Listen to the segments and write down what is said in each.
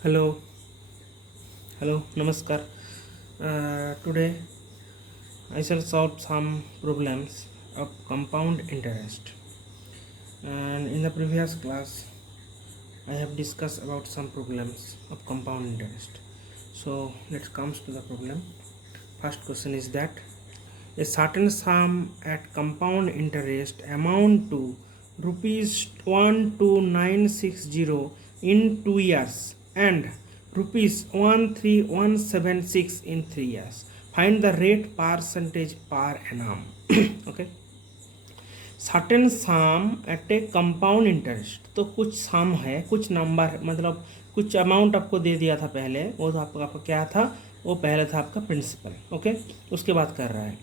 Hello, hello, namaskar. Today I shall solve some problems of compound interest. And in the previous class, I have discussed about some problems of compound interest. So let's come to the problem. First question is that a certain sum at compound interest amount to rupees 12960 in 2 years and rupees 13176 in 3 years. Find the rate percentage per annum. Okay. Certain sum at a compound interest, तो कुछ सम है, कुछ number मतलब कुछ amount आपको दे दिया था पहले, वो तो आपका क्या था, वो पहले था आपका प्रिंसिपल। ओके, उसके बाद कर रहा है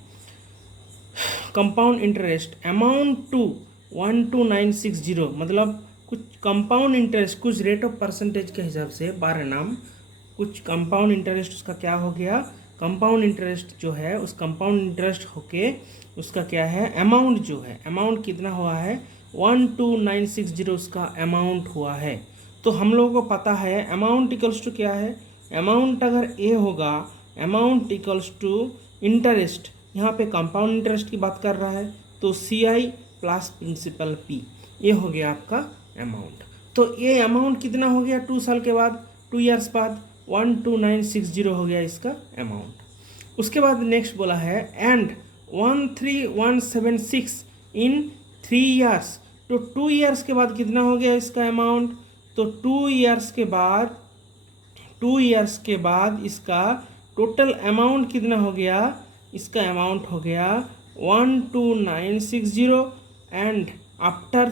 कंपाउंड इंटरेस्ट अमाउंट टू 12960, मतलब कुछ कंपाउंड इंटरेस्ट कुछ रेट ऑफ परसेंटेज के हिसाब से बार नाम कुछ कंपाउंड इंटरेस्ट उसका क्या हो गया, कंपाउंड इंटरेस्ट जो है उस कंपाउंड इंटरेस्ट होके उसका क्या है अमाउंट, जो है अमाउंट कितना हुआ है 12960 उसका अमाउंट हुआ है। तो हम लोगों को पता है अमाउंट इक्वल्स टू क्या है, अमाउंट अगर ए होगा अमाउंट इक्वल्स टू इंटरेस्ट, यहाँ पे कंपाउंड इंटरेस्ट की बात कर रहा है तो सी आई प्लस प्रिंसिपल पी, ये हो गया आपका अमाउंट। तो ये अमाउंट कितना हो गया 2 साल के बाद, 2 ईयर्स बाद 12960 हो गया इसका अमाउंट। उसके बाद नेक्स्ट बोला है एंड 13176 इन 3 ईयर्स, तो 2 ईयर्स के बाद कितना हो गया इसका अमाउंट, तो 2 ईयर्स के बाद इसका टोटल अमाउंट कितना हो गया, इसका अमाउंट हो गया 12960 एंड आफ्टर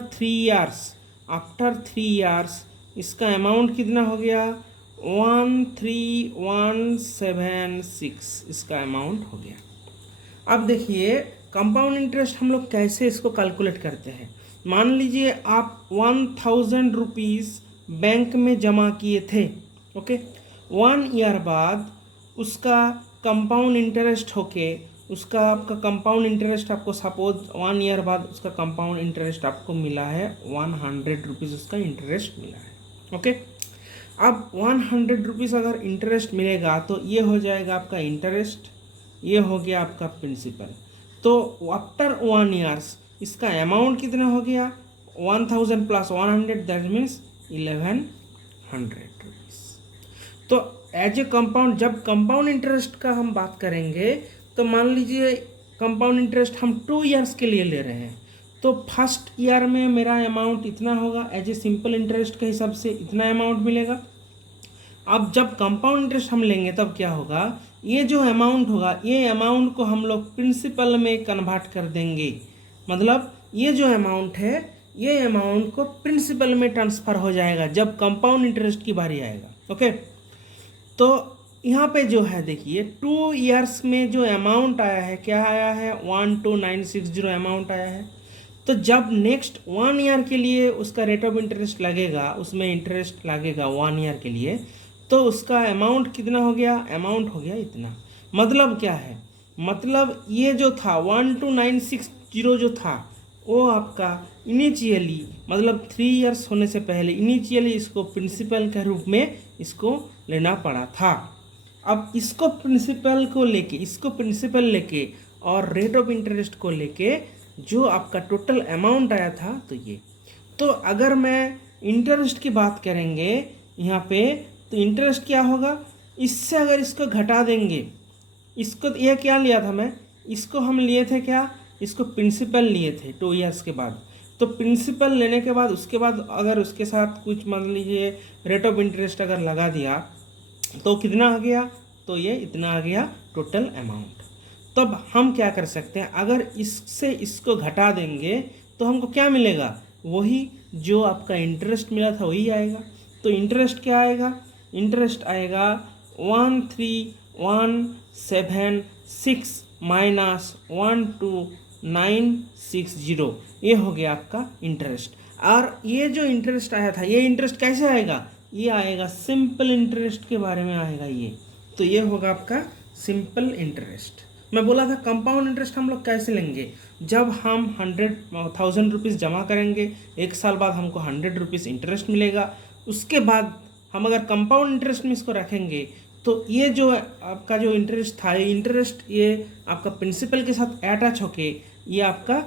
3 ईयर्स इसका अमाउंट कितना हो गया 13176 इसका अमाउंट हो गया। अब देखिए कंपाउंड इंटरेस्ट हम लोग कैसे इसको कैलकुलेट करते हैं। मान लीजिए आप 1000 रुपीज़ बैंक में जमा किए थे, ओके, 1 ईयर बाद उसका कंपाउंड इंटरेस्ट होके उसका आपका कंपाउंड इंटरेस्ट आपको सपोज 1 ईयर बाद उसका कंपाउंड इंटरेस्ट आपको मिला है 100 रुपीज़ उसका इंटरेस्ट मिला है। ओके, अब 100 रुपीज़ अगर इंटरेस्ट मिलेगा तो ये हो जाएगा आपका इंटरेस्ट, ये हो गया आपका प्रिंसिपल। तो आफ्टर 1 ईयर्स इसका अमाउंट कितना हो गया 1000 प्लस 100 दैट मीन्स 1100 रुपीज़। तो एज ए कंपाउंड जब कंपाउंड इंटरेस्ट का हम बात करेंगे तो मान लीजिए कंपाउंड इंटरेस्ट हम 2 ईयर्स के लिए ले रहे हैं, तो फर्स्ट ईयर में मेरा अमाउंट इतना होगा, एज ए सिंपल इंटरेस्ट के हिसाब से इतना अमाउंट मिलेगा। अब जब कंपाउंड इंटरेस्ट हम लेंगे तब क्या होगा, ये जो अमाउंट होगा ये अमाउंट को हम लोग प्रिंसिपल में कन्वर्ट कर देंगे, मतलब ये जो अमाउंट है ये अमाउंट को प्रिंसिपल में ट्रांसफ़र हो जाएगा जब कंपाउंड इंटरेस्ट की बारी आएगा। ओके, तो यहाँ पे जो है देखिए 2 ईयर्स में जो अमाउंट आया है क्या आया है 12960 अमाउंट आया है। तो जब नेक्स्ट 1 ईयर के लिए उसका रेट ऑफ इंटरेस्ट लगेगा, उसमें इंटरेस्ट लगेगा 1 ईयर के लिए, तो उसका अमाउंट कितना हो गया, अमाउंट हो गया इतना। मतलब क्या है, मतलब ये जो था 12960 जो था वो आपका इनिशियली मतलब 3 ईयर्स होने से पहले इनिशियली इसको प्रिंसिपल के रूप में इसको लेना पड़ा था। अब इसको प्रिंसिपल लेके और रेट ऑफ इंटरेस्ट को लेके जो आपका टोटल अमाउंट आया था तो ये, तो अगर मैं इंटरेस्ट की बात करेंगे यहाँ पे तो इंटरेस्ट क्या होगा, इससे अगर इसको घटा देंगे, इसको ये क्या लिया था मैं, इसको हम लिए थे क्या, इसको प्रिंसिपल लिए थे 2 ईयर्स के बाद। तो प्रिंसिपल लेने के बाद उसके बाद अगर उसके साथ कुछ मान लीजिए रेट ऑफ इंटरेस्ट अगर लगा दिया तो कितना आ गया, तो ये इतना आ गया टोटल अमाउंट। तब हम क्या कर सकते हैं, अगर इससे इसको घटा देंगे तो हमको क्या मिलेगा, वही जो आपका इंटरेस्ट मिला था वही आएगा। तो इंटरेस्ट क्या आएगा, इंटरेस्ट आएगा 13176 माइनस 12960, ये हो गया आपका इंटरेस्ट। और ये जो इंटरेस्ट आया था ये इंटरेस्ट कैसे आएगा, ये आएगा सिंपल इंटरेस्ट के बारे में आएगा ये, तो ये होगा आपका सिंपल इंटरेस्ट। मैं बोला था कंपाउंड इंटरेस्ट हम लोग कैसे लेंगे, जब हम 1000 रुपीज़ जमा करेंगे 1 साल बाद हमको 100 रुपीज़ इंटरेस्ट मिलेगा, उसके बाद हम अगर कंपाउंड इंटरेस्ट में इसको रखेंगे तो ये जो आपका जो इंटरेस्ट था, ये इंटरेस्ट ये आपका प्रिंसिपल के साथ अटैच होके ये आपका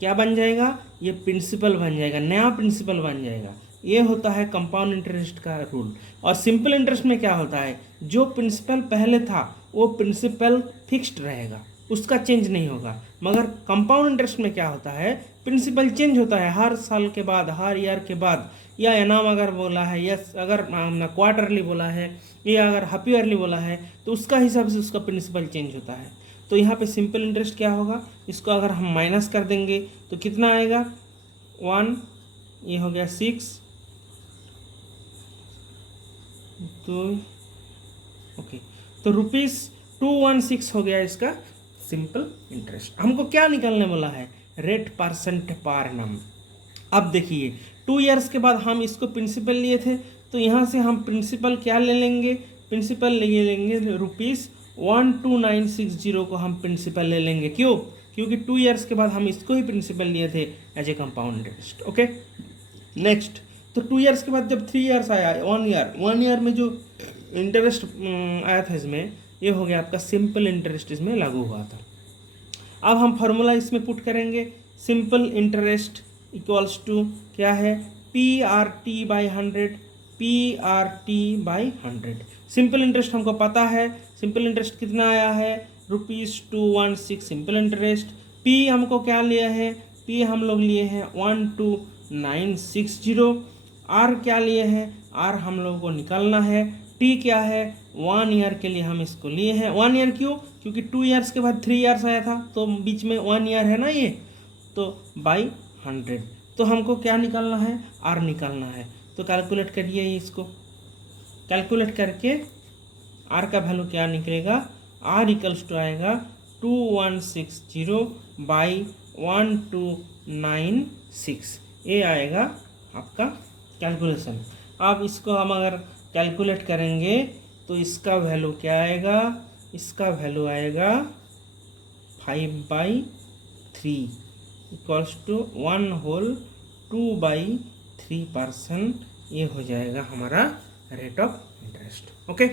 क्या बन जाएगा, ये प्रिंसिपल बन जाएगा, नया प्रिंसिपल बन जाएगा। ये होता है कंपाउंड इंटरेस्ट का रूल। और सिंपल इंटरेस्ट में क्या होता है, जो प्रिंसिपल पहले था वो प्रिंसिपल फिक्स्ड रहेगा, उसका चेंज नहीं होगा। मगर कंपाउंड इंटरेस्ट में क्या होता है, प्रिंसिपल चेंज होता है हर साल के बाद, हर ईयर के बाद, या इनाम अगर बोला है, या अगर क्वार्टरली बोला है, या अगर हाफ ईयरली बोला है, तो उसका हिसाब से उसका प्रिंसिपल चेंज होता है। तो यहाँ पे सिंपल इंटरेस्ट क्या होगा, इसको अगर हम माइनस कर देंगे तो कितना आएगा, 1, ये हो गया 6, तो ओके, तो ₹216 हो गया इसका सिंपल इंटरेस्ट। हमको क्या निकालने बोला है, रेट परसेंट पर एनम। अब देखिए 2 इयर्स के बाद हम इसको प्रिंसिपल लिए थे, तो यहाँ से हम प्रिंसिपल क्या ले लेंगे, प्रिंसिपल ले लेंगे ₹12960 को हम प्रिंसिपल ले लेंगे। क्यों, क्योंकि 2 इयर्स के बाद हम इसको ही प्रिंसिपल लिए थे as a compound interest. Okay, next, तो 2 इयर्स के बाद जब 3 इयर्स आया, 1 ईयर में जो इंटरेस्ट आया था इसमें, ये हो गया आपका सिंपल इंटरेस्ट, इसमें लागू हुआ था। अब हम फार्मूला इसमें पुट करेंगे, सिंपल इंटरेस्ट इक्वल्स टू क्या है, PRT/100, PRT/100। सिंपल इंटरेस्ट हमको पता है, सिंपल इंटरेस्ट कितना आया है, ₹216 सिंपल इंटरेस्ट। P हमको क्या लिया है, P हम लोग लिए हैं 12960। R क्या लिए हैं, R हम लोगों को निकालना है। T क्या है, 1 ईयर के लिए हम इसको लिए हैं। 1 ईयर क्यों, क्योंकि 2 इयर्स के बाद 3 इयर्स आया था, तो बीच में 1 ईयर है ना ये, तो बाई 100। तो हमको क्या निकालना है, R निकालना है। तो कैलकुलेट करिए इसको, कैलकुलेट करके R का वैल्यू क्या निकलेगा, R इक्वल्स टू आएगा 2160/1296, ये आएगा आपका कैलकुलेशन। अब इसको हम अगर कैलकुलेट करेंगे तो इसका वैल्यू क्या आएगा, इसका वैल्यू आएगा 5/3 इक्वल्स टू 1/2/3%। ये हो जाएगा हमारा रेट ऑफ इंटरेस्ट। ओके,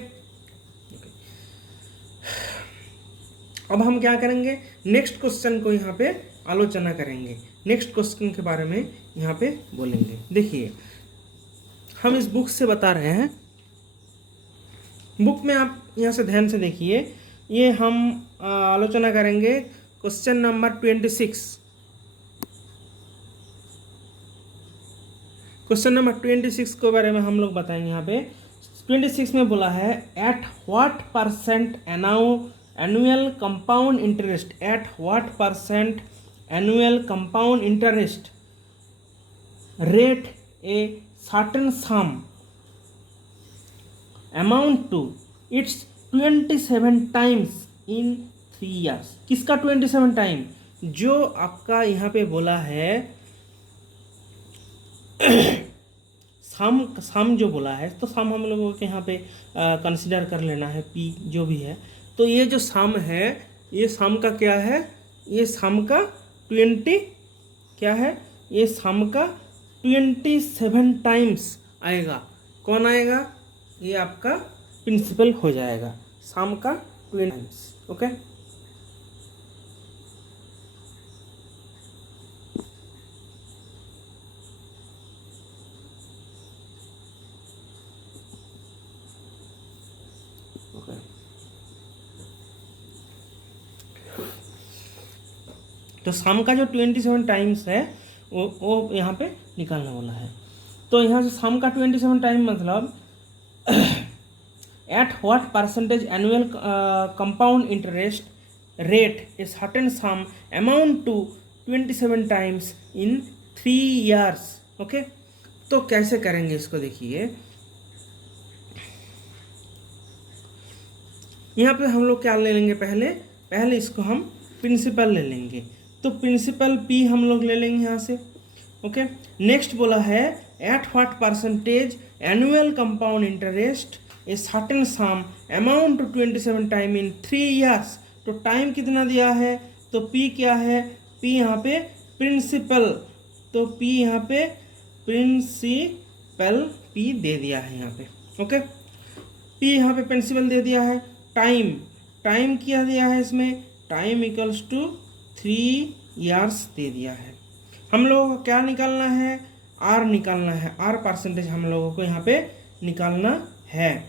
अब हम क्या करेंगे, नेक्स्ट क्वेश्चन को यहाँ पे आलोचना करेंगे, नेक्स्ट क्वेश्चन के बारे में यहाँ पे बोलेंगे। देखिए हम इस बुक से बता रहे हैं, बुक में आप यहाँ से ध्यान से देखिए, ये हम आलोचना करेंगे क्वेश्चन नंबर 26। क्वेश्चन नंबर 26 के बारे में हम लोग बताएंगे। यहाँ पे 26 में बोला है, at what percent annual compound interest, at what percent annual compound interest rate a certain sum amount to its 27 times in 3 years. किसका 27 टाइम, जो आपका यहाँ पे बोला है सम जो बोला है, तो सम हम लोगों के यहाँ पे कंसिडर कर लेना है, P जो भी है। तो ये जो सम है, ये सम का क्या है, ये सम का 20 क्या है, ये सम का 27 टाइम्स आएगा। कौन आएगा, ये आपका प्रिंसिपल हो जाएगा, सम का 20 टाइम्स। ओके, तो सम का जो 27 टाइम्स है वो यहाँ पे निकालना वाला है। तो यहाँ से सम का 27 टाइम मतलब at what percentage annual compound interest rate a certain sum amount to 27 times in 3 years. Okay, तो कैसे करेंगे इसको, देखिए यहाँ पे हम लोग क्या ले लेंगे, पहले इसको हम प्रिंसिपल ले लेंगे। तो प्रिंसिपल P हम लोग ले लेंगे यहाँ से। ओके, नेक्स्ट बोला है at what percentage annual compound interest a certain sum amount to 27 time in 3 years. तो टाइम कितना दिया है, तो P क्या है, P यहाँ पे प्रिंसिपल, तो P यहाँ पे प्रिंसिपल P दे दिया है यहाँ पे। ओके, पी यहाँ पे प्रिंसिपल दे दिया है। टाइम, टाइम क्या दिया है इसमें, टाइम इक्वल्स टू 3 ईयर्स दे दिया है। हम लोगों को क्या निकालना है, आर निकालना है, आर परसेंटेज हम लोगों को यहाँ पे निकालना है।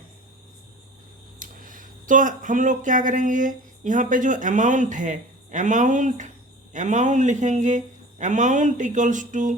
तो हम लोग क्या करेंगे, यहाँ पे जो अमाउंट है, अमाउंट लिखेंगे, amount equals to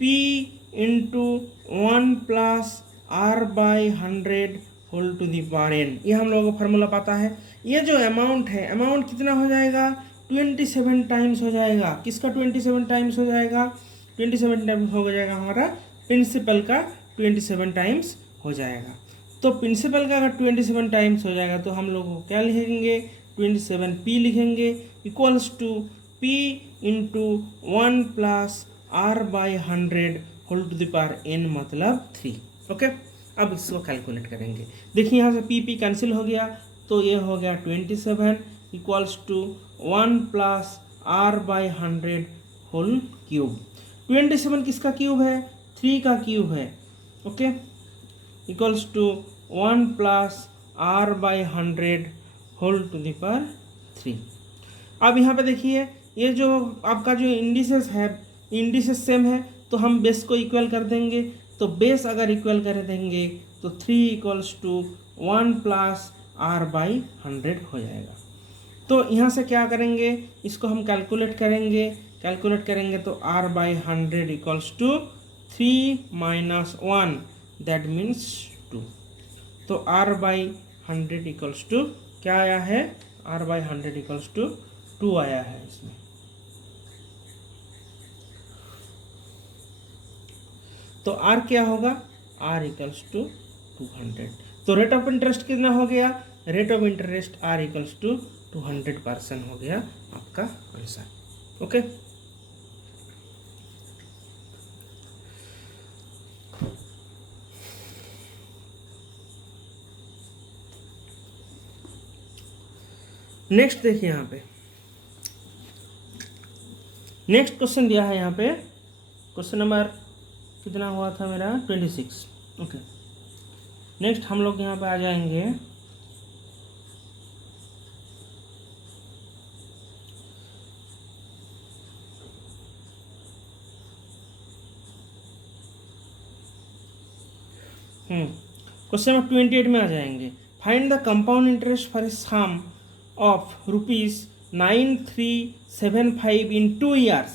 P into 1 plus R by 100 whole to the power n। ये हम लोगों को फार्मूला पता है। ये जो अमाउंट है, अमाउंट कितना हो जाएगा, 27 टाइम्स हो जाएगा। किसका 27 टाइम्स हो जाएगा, 27 टाइम्स हो जाएगा हमारा प्रिंसिपल का 27 टाइम्स हो जाएगा। तो प्रिंसिपल का अगर 27 टाइम्स हो जाएगा तो हम लोग को क्या लिखेंगे, 27p लिखेंगे equals to p into 1 plus R by 100 whole to the power n मतलब 3। ओके, अब इसको कैलकुलेट करेंगे। देखिए यहाँ से p कैंसिल हो गया, तो ये हो गया 27 equals to 1 plus R by 100 whole cube. 27 किसका क्यूब है, 3 का क्यूब है। Okay, equals to 1 plus R by 100 whole to the power 3। अब यहाँ पे देखिए, ये जो आपका जो इंडिसेस है, इंडिसेस सेम है, तो हम बेस को इक्वल कर देंगे। तो बेस अगर इक्वल कर देंगे तो 3 equals to 1 plus R by 100 हो जाएगा। तो यहाँ से क्या करेंगे, इसको हम कैलकुलेट करेंगे तो r by 100 equals to 3 minus 1 that means 2। तो r बाई 100 इक्वल्स टू क्या आया है, r बाई 100 इक्वल्स टू 2 आया है इसमें। तो r क्या होगा, r इक्वल्स टू 200। तो रेट ऑफ इंटरेस्ट कितना हो गया, rate of interest r equals to 200% हो गया आपका आंसर। ओके, नेक्स्ट देखिए, यहाँ पे नेक्स्ट क्वेश्चन दिया है। यहाँ पे क्वेश्चन नंबर कितना हुआ था मेरा, 26। ओके, नेक्स्ट हम लोग यहाँ पे आ जाएंगे क्वेश्चन नंबर 28 में आ जाएंगे। Find the compound interest for a sum of ₹9375 in 2 years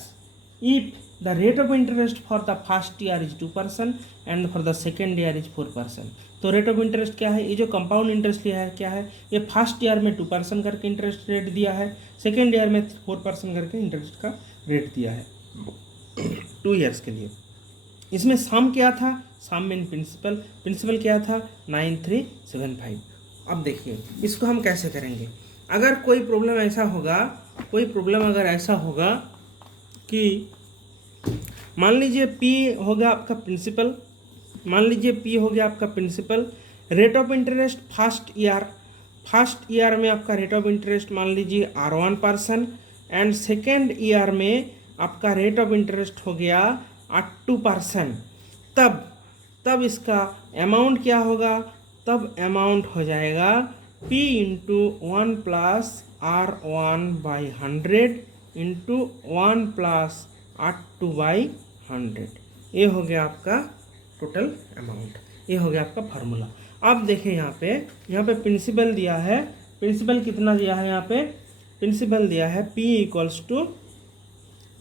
if the rate of interest for the first year is 2% and for the second year is 4%। तो रेट ऑफ इंटरेस्ट क्या है, ये जो compound interest लिया है क्या है, ये फर्स्ट ईयर में 2% करके इंटरेस्ट रेट दिया है, सेकेंड ईयर में 4% करके इंटरेस्ट का रेट दिया है 2 ईयर्स के लिए। इसमें सम क्या था, सम मीन प्रिंसिपल क्या था 9375। अब देखिए इसको हम कैसे करेंगे। अगर कोई प्रॉब्लम अगर ऐसा होगा कि मान लीजिए P हो गया आपका principal, rate of interest first year में आपका रेट ऑफ इंटरेस्ट मान लीजिए R1% एंड सेकेंड ईयर में आपका रेट ऑफ इंटरेस्ट हो गया R2%। तब इसका अमाउंट क्या होगा, तब अमाउंट हो जाएगा P into 1 plus R1 by 100 into 1 plus R2 by 100। ये हो गया आपका टोटल अमाउंट, ये हो गया आपका फार्मूला। अब देखिए यहाँ पे प्रिंसिपल दिया है, प्रिंसिपल कितना दिया है, यहाँ पे प्रिंसिपल दिया है P इक्वल्स टू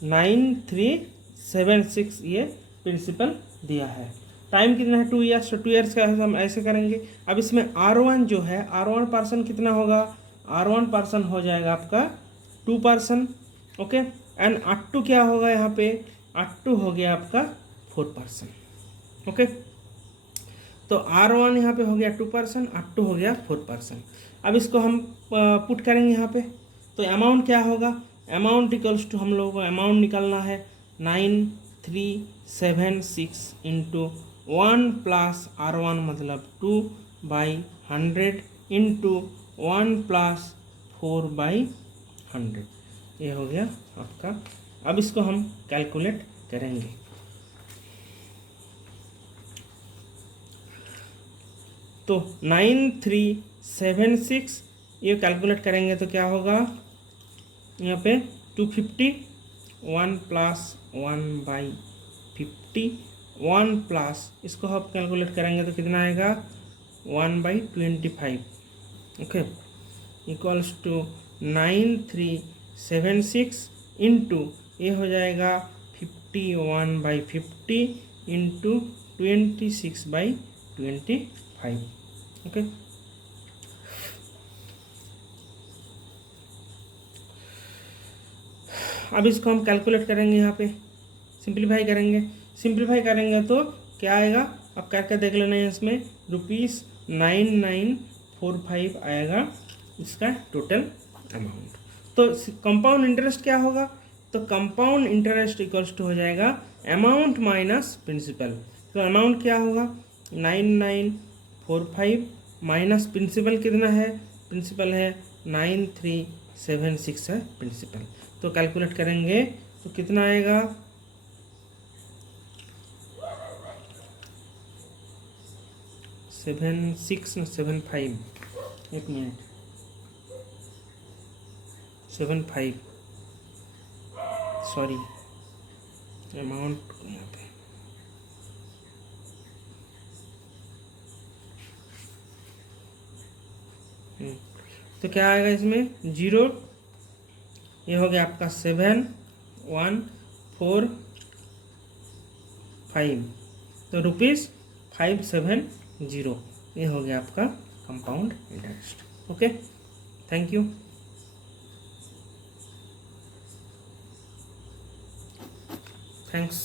9376, ये प्रिंसिपल दिया है। टाइम कितना है 2 ईयर्स, तो 2 ईयर्स का हम ऐसे करेंगे। अब इसमें R1 जो है R1% कितना होगा, R1% हो जाएगा आपका 2%। ओके, एंड R2 क्या होगा, यहाँ पे R2 हो गया आपका 4%। ओके, तो R1 यहाँ पे हो गया 2%, R2 हो गया 4%। अब इसको हम पुट करेंगे यहाँ पे, तो अमाउंट क्या होगा, अमाउंट इक्वल्स टू हम लोगों को अमाउंट निकालना है 9376 इंटू 1 प्लस R1 मतलब 2 बाई 100 इंटू 1 प्लस 4 बाई 100। ये हो गया आपका। अब इसको हम कैलकुलेट करेंगे। तो 9376 ये कैलकुलेट करेंगे तो क्या होगा यहाँ पे 250 1 प्लस 1/50 1 प्लस इसको हम कैलकुलेट करेंगे तो कितना आएगा 1/25 ओके इक्वल्स टू 9376 इंटू ये हो जाएगा 51/50 इंटू 26/25 ओके। अब इसको हम कैलकुलेट करेंगे, यहाँ पे सिंप्लीफाई करेंगे तो क्या आएगा, अब करके देख लेना है। इसमें ₹9945 आएगा इसका टोटल अमाउंट। तो कंपाउंड इंटरेस्ट क्या होगा, तो कंपाउंड इंटरेस्ट इक्वल्स टू हो जाएगा अमाउंट माइनस प्रिंसिपल। तो अमाउंट क्या होगा 9945 माइनस प्रिंसिपल कितना है, प्रिंसिपल है 9376 है प्रिंसिपल। तो कैलकुलेट करेंगे तो कितना आएगा 75 एक मिनट 75 सॉरी अमाउंट यहाँ पे तो क्या आएगा इसमें 0, ये हो गया आपका 7145 तो ₹570 ये हो गया आपका compound interest. Okay thank you. Thanks.